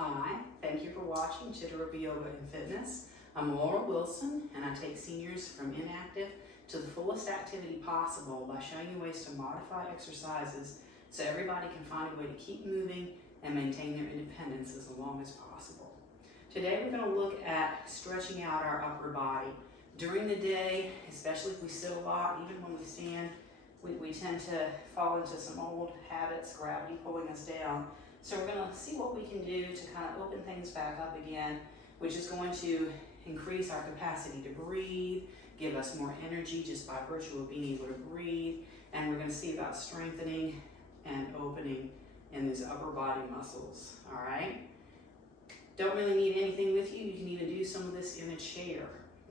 Hi, thank you for watching Chittarupa Yoga and Fitness. I'm Laura Wilson, and I take seniors from inactive to the fullest activity possible by showing you ways to modify exercises so everybody can find a way to keep moving and maintain their independence as long as possible. Today we're going to look at stretching out our upper body. During the day, especially if we sit a lot, even when we stand, we tend to fall into some old habits, gravity pulling us down. So we're going to see what we can do to kind of open things back up again, which is going to increase our capacity to breathe, give us more energy just by virtue of being able to breathe, and we're going to see about strengthening and opening in these upper body muscles, all right? Don't really need anything with you. You can even do some of this in a chair,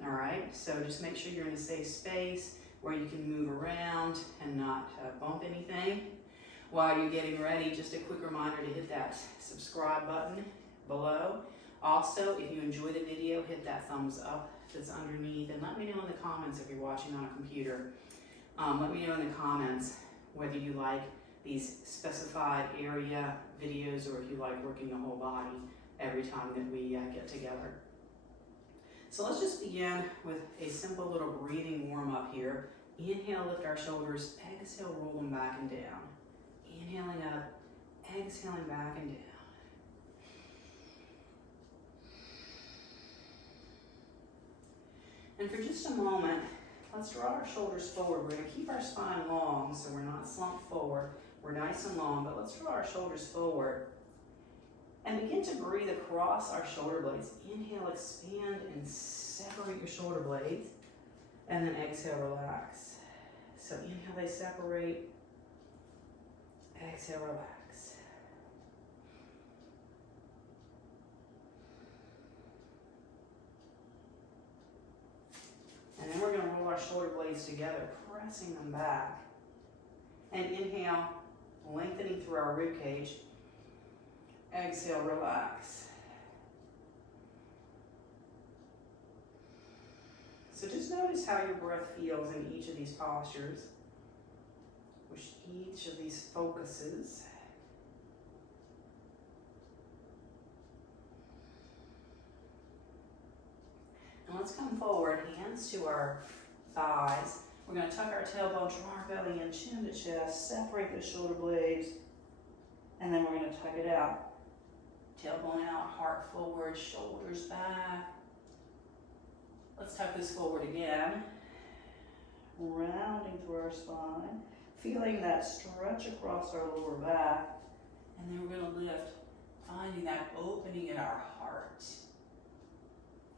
all right? So just make sure you're in a safe space where you can move around and not bump anything. While you're getting ready, just a quick reminder to hit that subscribe button below. Also, if you enjoy the video, hit that thumbs up that's underneath, and let me know in the comments if you're watching on a computer. Let me know in the comments whether you like these specified area videos or if you like working the whole body every time that we get together. So let's just begin with a simple little breathing warm-up here. Inhale, lift our shoulders. Exhale, roll them back and down. Inhaling up, exhaling back and down. And for just a moment, let's draw our shoulders forward. We're going to keep our spine long so we're not slumped forward. We're nice and long, but let's draw our shoulders forward. And begin to breathe across our shoulder blades. Inhale, expand and separate your shoulder blades. And then exhale, relax. So inhale, they separate. Exhale, relax. And then we're going to roll our shoulder blades together, pressing them back. And inhale, lengthening through our rib cage. Exhale, relax. So just notice how your breath feels in each of these postures, which each of these focuses. And let's come forward, hands to our thighs. We're going to tuck our tailbone, draw our belly in, chin to chest, separate the shoulder blades, and then we're going to tuck it out. Tailbone out, heart forward, shoulders back. Let's tuck this forward again. Rounding through our spine. Feeling that stretch across our lower back. And then we're going to lift, finding that opening in our heart.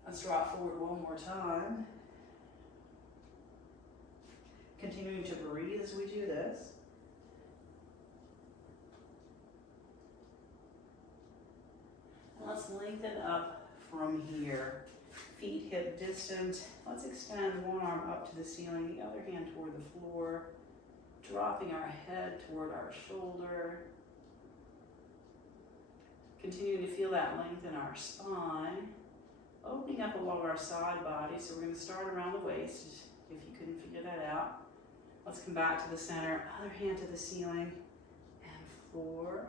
Let's draw it forward one more time. Continuing to breathe as we do this. And let's lengthen up from here. Feet hip distant. Let's extend one arm up to the ceiling, the other hand toward the floor. Dropping our head toward our shoulder. Continuing to feel that length in our spine. Opening up along our side body. So we're going to start around the waist, if you couldn't figure that out. Let's come back to the center. Other hand to the ceiling. And floor.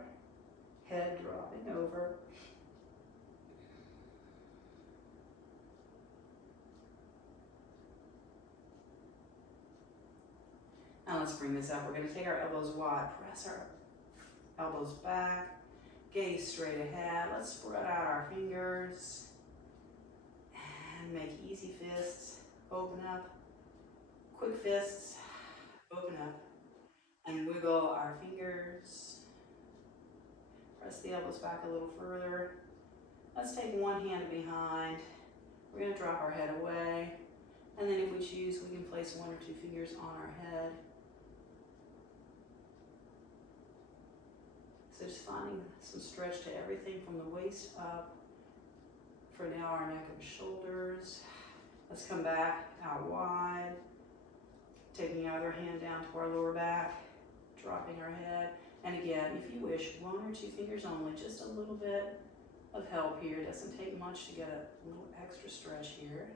Head dropping over. Now let's bring this up. We're going to take our elbows wide, press our elbows back, gaze straight ahead. Let's spread out our fingers and make easy fists. Open up. Quick fists. Open up. And wiggle our fingers. Press the elbows back a little further. Let's take one hand behind. We're going to drop our head away. And then if we choose, we can place one or two fingers on our head. So just finding some stretch to everything from the waist up. For now, our neck and shoulders. Let's come back out wide. Taking our other hand down to our lower back. Dropping our head. And again, if you wish, one or two fingers only. Just a little bit of help here. It doesn't take much to get a little extra stretch here.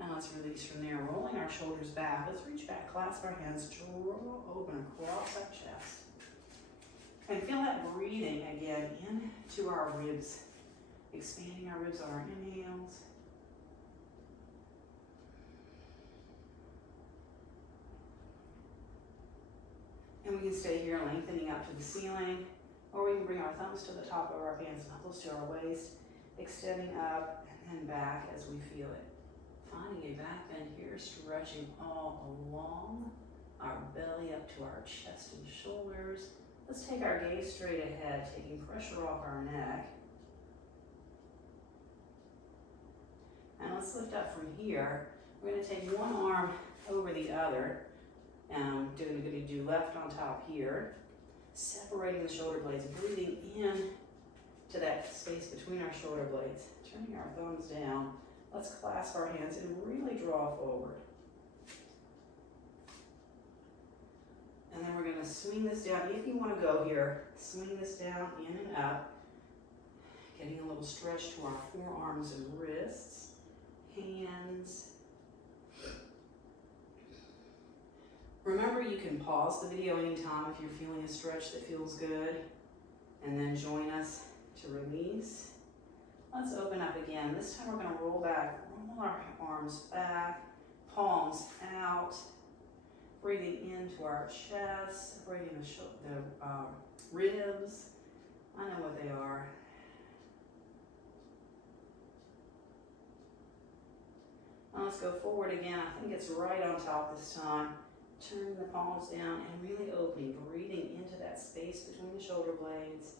And let's release from there, rolling our shoulders back. Let's reach back, clasp our hands, draw open across our chest. And feel that breathing again into our ribs, expanding our ribs on our inhales. And we can stay here lengthening up to the ceiling, or we can bring our thumbs to the top of our hands, knuckles to our waist, extending up and then back as we feel it. Finding a back bend here, stretching all along our belly up to our chest and shoulders. Let's take our gaze straight ahead, taking pressure off our neck. And let's lift up from here. We're going to take one arm over the other. And I'm going to do left on top here. Separating the shoulder blades, breathing in to that space between our shoulder blades. Turning our thumbs down. Let's clasp our hands and really draw forward. And then we're going to swing this down. If you want to go here, swing this down, in and up. Getting a little stretch to our forearms and wrists, hands. Remember, you can pause the video anytime if you're feeling a stretch that feels good, and then join us to release. Let's open up again. This time we're going to roll back, roll our arms back, palms out, breathing into our chest, separating the ribs. I know what they are. Now let's go forward again. I think it's right on top this time. Turning the palms down and really opening, breathing into that space between the shoulder blades.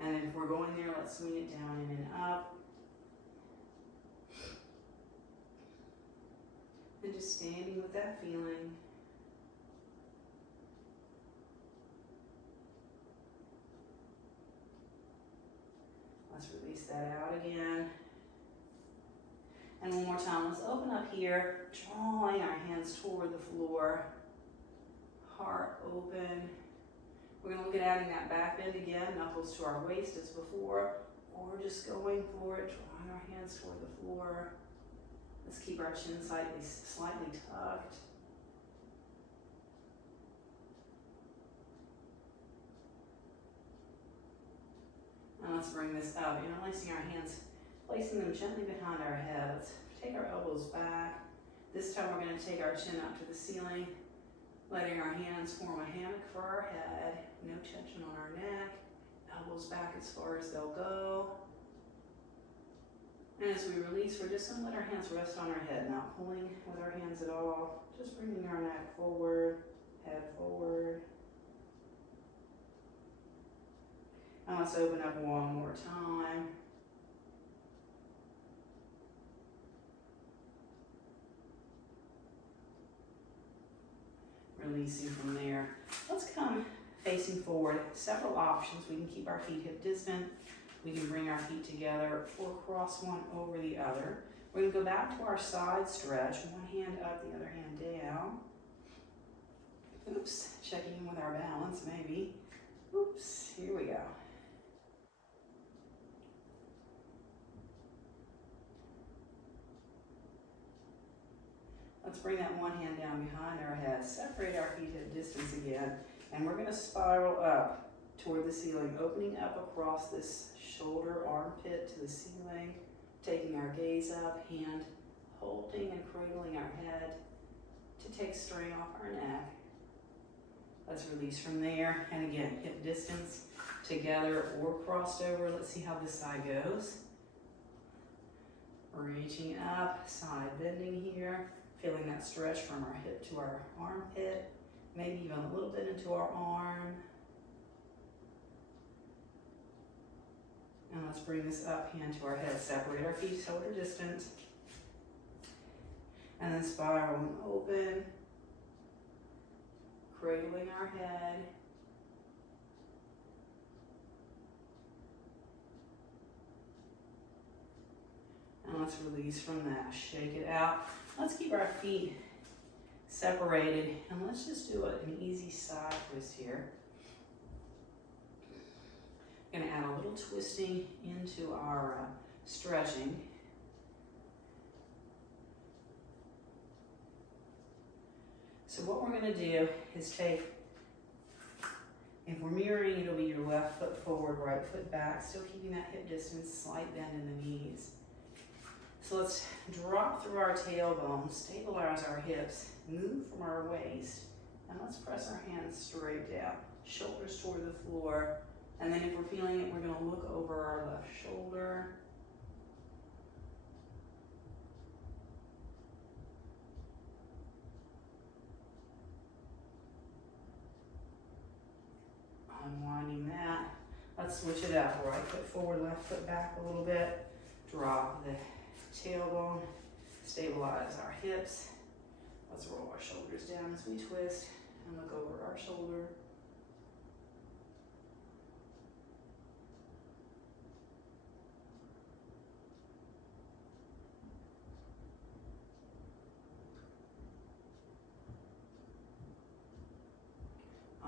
And then if we're going there, let's swing it down in and up. And just standing with that feeling. Let's release that out again. And one more time, let's open up here, drawing our hands toward the floor. Heart open. We're going to look at adding that back bend again, knuckles to our waist as before, or just going for it, drawing our hands toward the floor. Let's keep our chin slightly tucked. And let's bring this up, interlacing our hands, placing them gently behind our head. Let's take our elbows back. This time we're going to take our chin up to the ceiling, letting our hands form a hammock for our head. No tension on our neck. Elbows back as far as they'll go. And as we release, we're just going to let our hands rest on our head, not pulling with our hands at all. Just bringing our neck forward, head forward. And let's open up one more time. Releasing from there. Let's come facing forward. Several options. We can keep our feet hip distant. We can bring our feet together or cross one over the other. We're going to go back to our side stretch. One hand up, the other hand down. Oops, checking in with our balance maybe. Oops, here we go. Let's bring that one hand down behind our head, separate our feet at distance again, and we're going to spiral up toward the ceiling, opening up across this shoulder, armpit to the ceiling, taking our gaze up, hand holding and cradling our head to take strain off our neck. Let's release from there, and again, hip distance together or crossed over. Let's see how this side goes. Reaching up, side bending here. Feeling that stretch from our hip to our armpit, maybe even a little bit into our arm. And let's bring this up, hand to our head, separate our feet shoulder distance. And then spiraling open, cradling our head. And let's release from that, shake it out. Let's keep our feet separated, and let's just do an easy side twist here. Going to add a little twisting into our stretching. So what we're gonna do is take, if we're mirroring, it'll be your left foot forward, right foot back, still keeping that hip distance, slight bend in the knees. So let's drop through our tailbone, stabilize our hips, move from our waist, and let's press our hands straight down, shoulders toward the floor. And then if we're feeling it, we're gonna look over our left shoulder. Unwinding that. Let's switch it up. Right foot forward, left foot back a little bit. Drop the tailbone, stabilize our hips. Let's roll our shoulders down as we twist and look over our shoulder.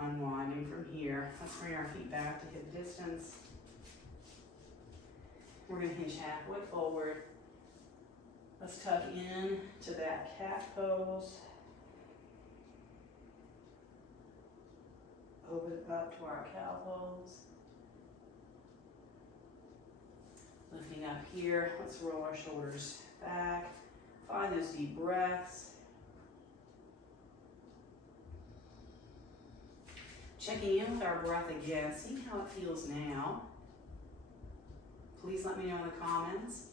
Unwinding from here. Let's bring our feet back to hip distance. We're going to hinge halfway forward. Let's tuck in to that cat pose. Open up to our cow pose. Lifting up here. Let's roll our shoulders back. Find those deep breaths. Checking in with our breath again, seeing how it feels now. Please let me know in the comments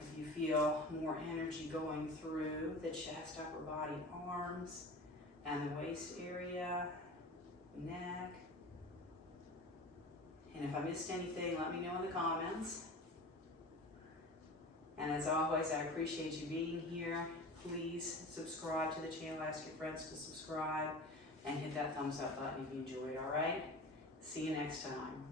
if you feel more energy going through the chest, upper body, arms, and the waist area, neck. And if I missed anything, let me know in the comments. And as always, I appreciate you being here. Please subscribe to the channel, ask your friends to subscribe, and hit that thumbs up button if you enjoyed, all right? See you next time.